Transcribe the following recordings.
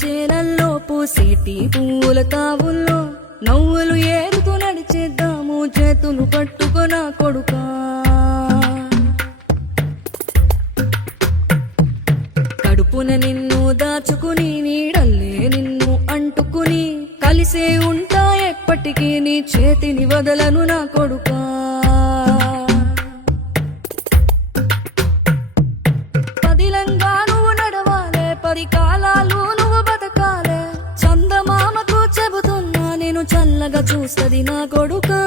చేలల్లో పూసేటి పువ్వుల తావుల్లో నవ్వులు ఏరుతూ నడిచేద్దాము చేతులు పట్టుకొన కొడుకా. కడుపున నిన్ను దాచుకుని నీడల్లే నిన్ను అంటుకుని కలిసే ఉంటా ఎప్పటికీ నీ చేతిని వదలను నా కొడుకా. పదిలంగా నువ్వు నడవాలే, 10 కాలాలు నువ్వు బతకాలే. చందమామకు చెబుతున్నా నేను చల్లగా చూస్తది నా కొడుకా.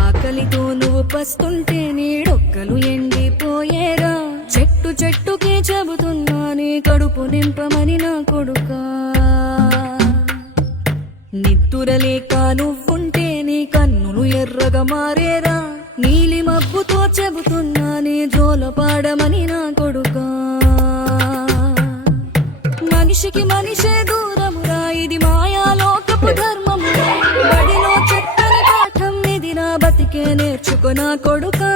ఆకలితో నువ్వు పస్తుంటే నీడొక్కలు ఎండిపోయేరా. చెట్టు చెట్టుకి చెబుతున్నా నీ కడుపు నింపమని నా కొడుకా. నిద్దురలేక నువ్వుంటే నీ కన్నులు ఎర్రగా మారేరా. నీలి మబ్బుతో చెబుతున్నా నీ జోల పాడమని నా కొడుకా. మనిషికి మనిషే దూరమురా, ఇది మాయాలోకపు ధర్మమురా. బడిలో చెత్తని పాఠం ఇది నా బతికే నేర్చుకో నా కొడుకా.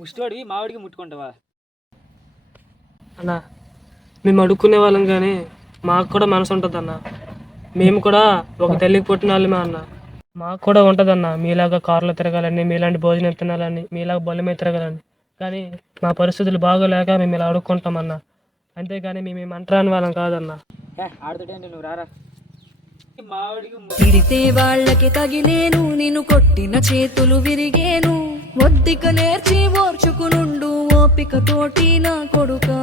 ముష్టివాడివి మావాడికి ముట్టుకుంటావా అన్నా? మేము అడుక్కునే వాళ్ళం కానీ మాకు కూడా మనసు ఉంటుంది అన్న. మేము కూడా ఒక తల్లికి పుట్టిన వాళ్ళమే అన్న. మాకు కూడా ఉంటుంది అన్న మీలాగా కారులో తిరగాలని, మీలాంటి భోజనం తినాలని, మీలాగా బొల్ల మీద తిరగాలని. కానీ మా పరిస్థితులు బాగోలేక మేము ఇలా అడుక్కుంటామన్నా. అంతేగాని మేము అంటరాని వాళ్ళం కాదన్నా. ఆడుతుంటే నువ్వు రారా. తిరితే వాళ్ళకి తగిలేను, నిన్ను కొట్టిన చేతులు విరిగేను. ఒద్దిక నేర్చి ఓర్చుకునుండు ఓపిక తోటి నా కొడుకా.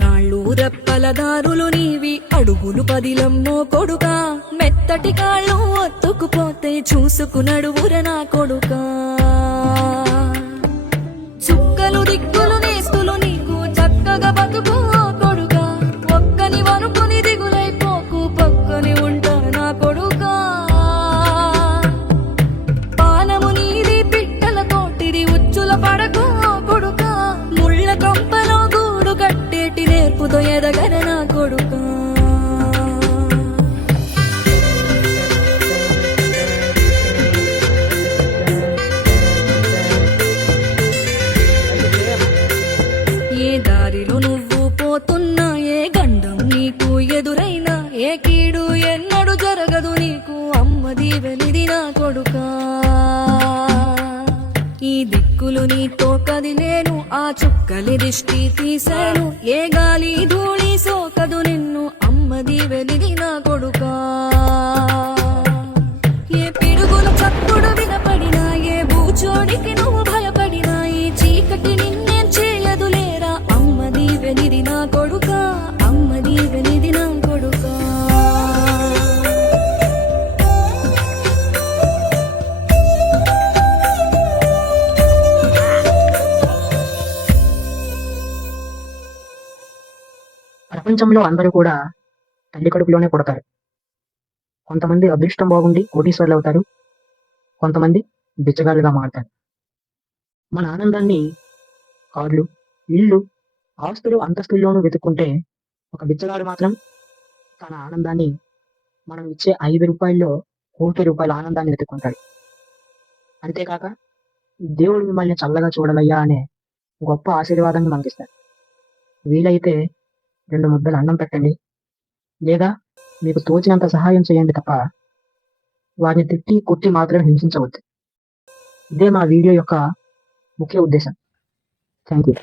రాళ్ళు రెప్పల దారులు నీవి, అడుగులు పదిలమ్మో కొడుకా. మెత్తటి కాళ్ళు ఒత్తుకుపోతే చూసుకునడువుర నా కొడుకా. చుక్కలు దిక్కులు నేస్తులు నీకు చక్కగా బతుకు కొడుకా. ఒక్కని వనుకుని దిగులైపోకు, పక్కని ఉంటా నా కొడుకా. పానము నీది పిట్టల తోటిది, ఉచ్చుల పడకు కొడుకా. ముళ్ళ కంపలో గూడు కట్టేటి నేర్పుతో ఎదగర నా కొడుకా. ఏ దారిలో నువ్వు పోతున్నా, ఏ గండం నీకు ఎదురైనా, ఏ కీడు ఎన్నడు జరగదు నీకు అమ్మ దీవెనిది నా కొడుకా. ఈ దిక్కులు నీతో కదిలేను, ఆ చుక్కలి దిష్టి తీశాను. ఏ గాలి ధూళి సోకదు నిన్ను అమ్మ దీవెనిది నా కొడుకా. ఏ పిడుగుల చప్పుడు వినపడినా, ఏ బూచోడికి నువ్వు భయపడినా, ఈ చీకటి నిన్నేం చేయదులేరా అమ్మ దీవెనిది నా కొడుకా. అమ్మ దీవెనిది నా కొడుకా. ప్రపంచంలో అందరూ కూడా తల్లి కడుపులోనే పుడతారు. కొంతమంది అదృష్టం బాగుండి కోటీశ్వర్లు అవుతారు, కొంతమంది బిచ్చగాళ్ళుగా మారుతారు. మన ఆనందాన్ని కార్లు, ఇళ్ళు, ఆస్తులు, అంతస్తుల్లోనూ వెతుక్కుంటే ఒక బిచ్చగాడు మాత్రం తన ఆనందాన్ని మనం ఇచ్చే 5 రూపాయల్లో ₹1,00,00,000 ఆనందాన్ని వెతుక్కుంటాడు. అంతేకాక దేవుడు మిమ్మల్ని చల్లగా చూడాలయ్యా అనే గొప్ప ఆశీర్వాదాన్ని మనకిస్తాడు. వీలైతే 2 ముద్దలు అన్నం పెట్టండి, లేదా మీకు తోచినంత సహాయం చేయండి తప్ప వారిని తిట్టి కొట్టి మాత్రం హింసించవద్దు. ఇదే మా వీడియో యొక్క ముఖ్య ఉద్దేశం. Thank you.